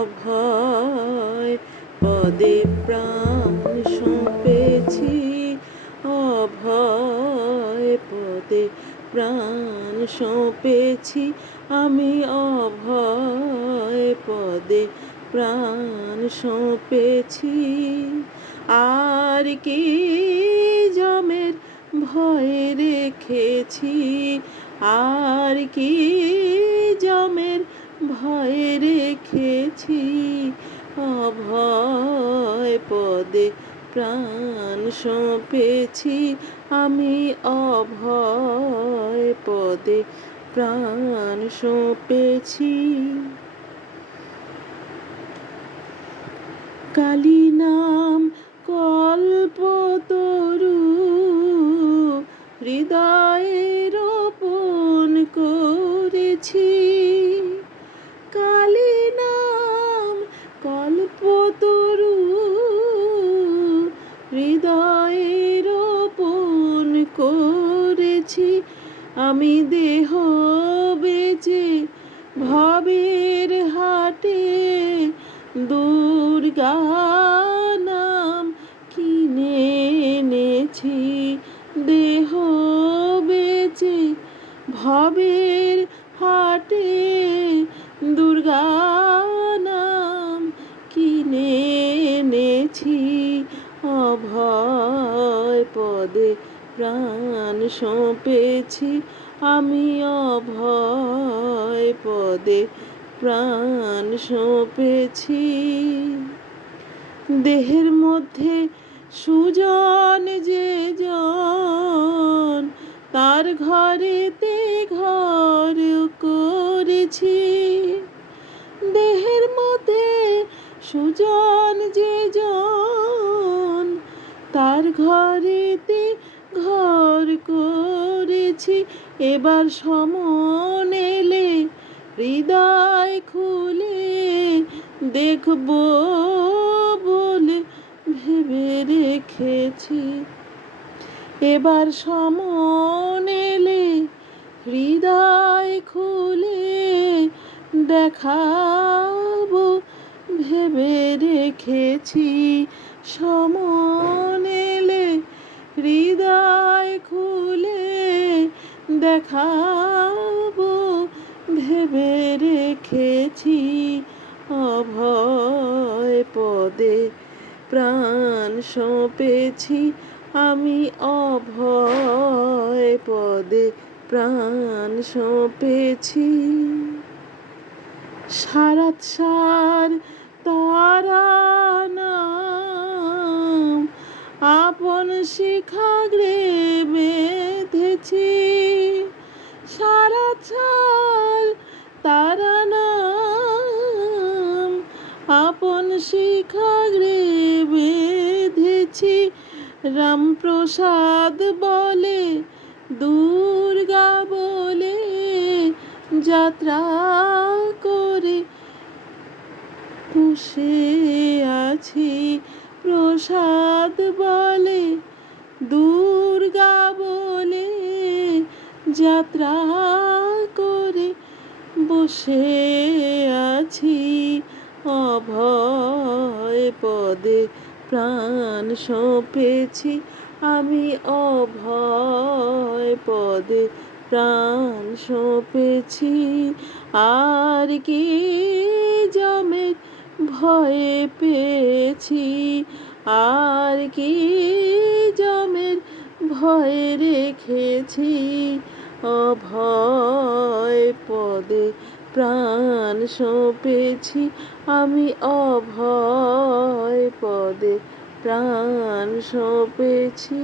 অভয় পদে প্রাণ সঁপেছি। অভয় পদে প্রাণ সঁপেছি। আমি অভয়, পদে প্রাণ সঁপেছি। আর কি জমের ভয় রেখেছি? আর কি জমের ভয় রেখেছি, অভয় পদে প্রাণ সঁপেছি। আমি অভয় পদে প্রাণ সঁপেছি। কালী নাম কল্পতরু হৃদয়ে রোপণ করেছি। করেছি। আমি দেহ বেচে ভবের হাটে দুর্গা নাম কিনে এনেছি। দেহ বেচে ভবের হাটে দুর্গা নাম কিনে এনেছি। অভয় পদে প্রাণ সঁপেছি, আমি অভয় পদে প্রাণ সঁপেছি। দেহের মধ্যে সুজন যে জন, তার ঘরেতে ঘর করেছি। দেহের মধ্যে সুজন যে জন, তার ঘরেতে ঘর করেছি। এবার সমন এলে, হৃদয় খুলে দেখব বলে ভেবে রেখেছি। এবার সমন এলে, হৃদয় খুলে দেখাবো, ভেবে রেখেছি সমন দেখাবো, ভেবে রেখেছি অভয় পদে প্রাণ সঁপেছি। আমি অভয় পদে প্রাণ সঁপেছি। সারাত সার তারা নাম, আপন শিখাগ্রে বেঁধেছি শিখাগ্রে বেঁধেছি। রামপ্রসাদ বলে, দুর্গা বলে, যাত্রা করে। বসে আছি, প্রসাদ বলে, দুর্গা বলে, যাত্রা করে। বসে আছি অভয় পদে প্রাণ সঁপেছি। আমি অভয় পদে প্রাণ সঁপেছি। আর কি জমের ভয়ে পেয়েছি? আর কি জমের ভয়ে রেখেছি? অভয় পদে প্রাণ সঁপেছি আমি অভয় পদে প্রাণ সঁপেছি।